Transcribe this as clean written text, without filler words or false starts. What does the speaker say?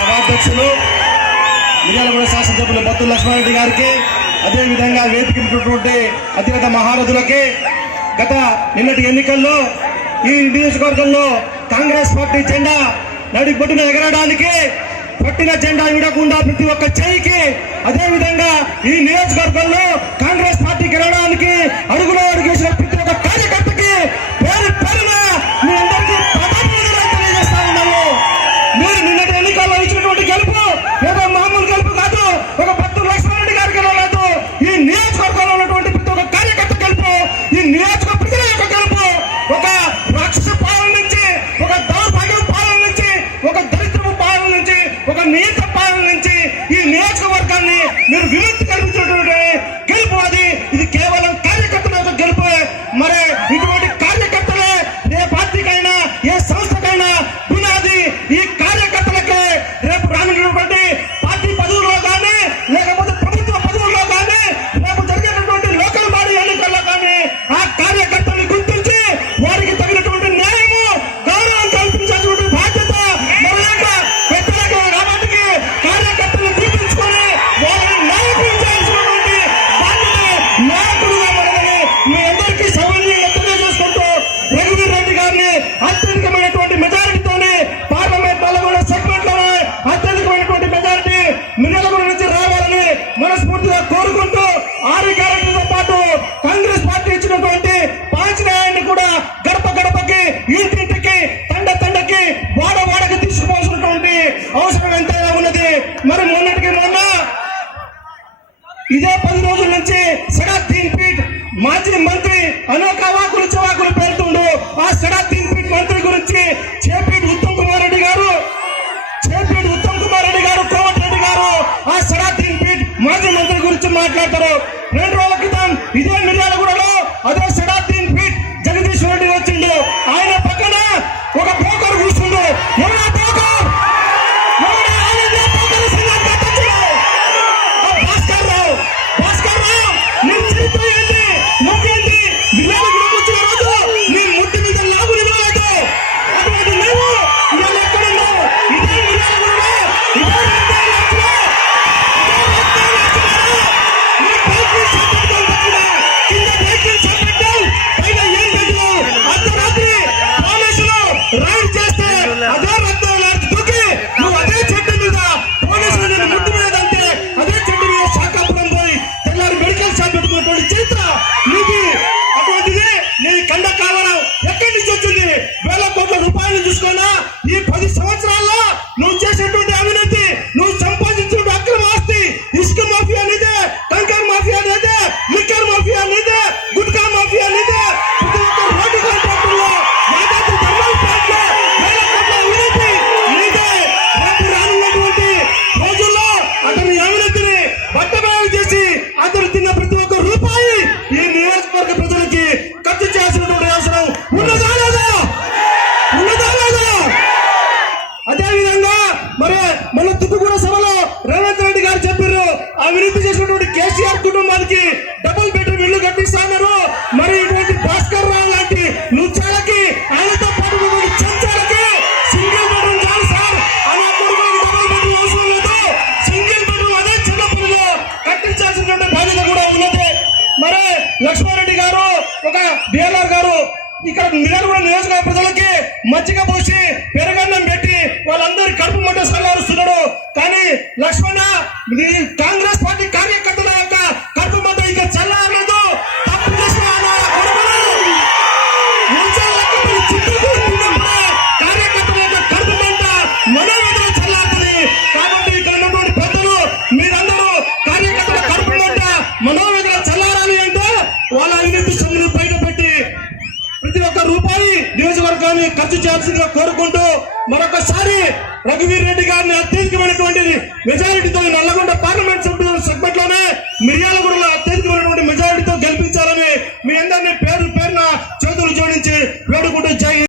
సభాధ్యక్షులు మిర్యాలగూడ శాసనసభ్యులు బత్తుల లక్ష్మారెడ్డి గారికి, అదేవిధంగా వేదికటువంటి అతిరథ మహారథులకి, గత నిన్నటి ఎన్నికల్లో ఈ నియోజకవర్గంలో కాంగ్రెస్ పార్టీ జెండా నడిబొట్టున ఎగరడానికి పట్టిన జెండా విడకుండా ప్రతి ఒక్క చేయికి, అదేవిధంగా ఈ నియోజకవర్గంలో కాంగ్రెస్ పార్టీ గెలవడానికి అడుగులో అడుగేసిన ప్రతి ఒక్క కార్యకర్తకి పేరు పేరున మీ అందరికీ తెలియజేస్తా ఉన్నాము. మీరు నిన్నటి ఎన్నికల్లో ఇచ్చినటువంటి గెలుపు ఏదో మామూలు గెలుపు కాదు, ఒక బత్తుల లక్ష్మారెడ్డి గారి గెలవలేదు. ఈ నియోజకవర్గంలో ఉన్నటువంటి ప్రతి ఒక్క కార్యకర్త గెలుపు, ఈ నియోజక ప్రజల యొక్క గెలుపు. ఒక రాక్షస పాలన నుంచి, ఒక దౌర్భాగ్యం పాలన నుంచి, ఒక దరిద్రపు పాలన నుంచి, ఒక నీత పాలన నుంచి ఈ నియోజకవర్గాన్ని మీరు విముక్తి కల్పించినటువంటి గెలుపు అది. ఇది కేవలం కార్యకర్తల యొక్క గెలుపు. మరి ఇటువంటి కార్యకర్తలే ఏ పార్టీకైనా ఏ సంస్థకైనా పునాది. ఈ కార్యకర్తలకే రేపు రానున్నటువంటి పార్టీ పదవుల్లో కానీ, లేకపోతే ప్రభుత్వ పదవుల్లో కానీ, రేపు జరిగేటటువంటి లోకల్ బాడీ ఎన్నికల్లో కానీ ఆ కార్యకర్తల్ని గుర్తించి వారికి తగినటువంటి న్యాయము, గౌరవం కల్పించాల్సిన బాధ్యత మన యొక్క వ్యక్తులకు కాబట్టి కార్యకర్తలను గుర్తించుకొని వాళ్ళని నాయకులు చేయాల్సినటువంటి బాధ్యత నాయకుడుగా మనదని మీ అందరికీ సౌజన్యంగా తెలియజేసుకుంటూ, రఘువీర్ రెడ్డి గారిని అత్యధికమైనటువంటి మెజారిటీతోనే పార్లమెంట్ నల్గొండ సెగ్మెంట్ లోనే అత్యధికమైనటువంటి మెజారిటీ మిర్యాలగూడ నుంచి రావాలని మనస్ఫూర్తిగా కోరుకుంటూ, 6 గ్యారెంటీలతో పాటు కాంగ్రెస్ పార్టీ ఇచ్చినటువంటి 5 న్యాయాన్ని కూడా గడప గడపకి, ఇంటింటికి, తండ తండకి, వాడ వాడకి తీసుకుపోవాల్సినటువంటి అవసరం ఎంతైనా ఉన్నది. మరి మొన్నటికి మొన్న ఇదే 10 రోజుల నుంచి సడాద్దీన్ పీఠ్ మాజీ మంత్రి అనేక అవాకులు చవాకులు పేరుతుండు. ఆ సడాద్దీన్ పీఠ్ మంత్రి గురించి చేపేటి ఉత్తమ్ కుమార్ రెడ్డి గారు, కోమటిరెడ్డి గారు ఆ సడాద్దీన్ పీఠ్ మాజీ మంత్రి గురించి మాట్లాడతారు. 2 రోజుల క్రితం ఇదే మిర్యాలగూడలో అదే సడాద్దీన్ పీఠ్ జగదీశ్వర్ రెడ్డి వచ్చిండు. ఆయన పక్కన ఒక బ్రోకర్ కూర్చుండు. ఎవరా బ్రోకర్? భాస్కర్ రావు, నీ చరిత్ర ఏంటి? నువ్వేంటి? మిర్యాలగూడకు వచ్చిన రోజు నీ ముట్టి మీద లాగు నిలవలేదు. అటువంటి నువ్వు ఇవాళ ఎక్కడున్నావు? ఇదే మిర్యాలగూడలో, ఇదే రైడ్ చేస్తే అదే రక్తం దూకి నువ్వు అదే చెట్టు మీద పోలీసులు నేను ముట్టు మీద అంటే అదే చెట్టు మీద శాఖాపురం పోయి తెల్లారి మెడికల్ షాప్ పెట్టుకున్నటువంటి చరిత్ర నీది. అటువంటిది నీ కండ కావడం ఎక్కడి నుంచి వచ్చింది? వేల కోట్ల రూపాయలు చూసుకున్నా ఈ 10 సంవత్సరాల్లో నువ్వు చేసేటువంటి అవినీతి, నువ్వు సంపాదించిన అక్రమ ఆస్తి, ఇసుక మాఫియా నీదే, టంకర్ మాఫియా నీదే, లిక్కర్ మాఫియా నీదే, గుట్కా మాఫియా నీదే, ప్రతి ఒక్క రోడ్డు కాంట్రాక్టుల్లో యాదాద్రి థర్మల్ ప్లాంట్ లో వేల కోట్ల అవినీతి నీదే. రేపు రానున్నటువంటి రోజుల్లో అతని అవినీతిని బట్టబయలు చేసి అతను తిన్న ప్రతి ఒక్క రూపాయి ఈ నియోజకవర్గ ప్రజలకి ఖర్చు చేయాల్సినటువంటి అవసరం ఉన్నదా లేదా? అదేవిధంగా మరి మన తుక్కుగూడ సభలో రేవంత్ రెడ్డి గారు చెప్పారు, అవినీతి చేసినటువంటి కేసీఆర్ కుటుంబానికి డబుల్ బెడ్రూమ్ ఇల్లు కట్టిస్తాన్నారు. మరి ఇటువంటి భాస్కర్ రావు లాంటి లుచ్చాలకి, ఆయనతో పాటు చెంచాలకి సింగిల్ బెడ్రూమ్ చాలు సార్ అని కొడుకులకి డబుల్ బెడ్రూమ్ అవసరం లేదు. సింగిల్ బెడ్రూమ్ అదే చిన్నపల్లిలో కట్టించాల్సినటువంటి బాధ్యత కూడా ఉన్నది. మరి లక్ష్మారెడ్డి గారు, ఒక బిఎల్ఆర్ గారు ఇక్కడ మిర్యాలగూడ నియోజకవర్గ ప్రజలకి మజ్జిగ పోసి పెరగన్నం పెట్టి వాళ్ళందరి కడుపు మంట సల్లారుస్తున్నాడు. కానీ లక్ష్మణ, కాంగ్రెస్ పార్టీ కార్యకర్తల యొక్క కడుపు మంట ఇంకా చల్లారలేదు. తప్పు చేసిన కార్యకర్తల యొక్క కడుపు మంట మనోవేదన చల్లారుతుంది. కాబట్టి ఇక్కడ ఉన్నటువంటి పెద్దలు మీరందరూ కార్యకర్తల కడుపు మంట మనోవేదన చల్లారాలి అంటే వాళ్ళ అవినీతి సొమ్మును బయట పెట్టి ప్రతి ఒక్క రూపాయి నియోజకవర్గాన్ని ఖర్చు చేయాల్సిందిగా కోరుకుంటూ మరొకసారి రఘువీర్ రెడ్డి గారిని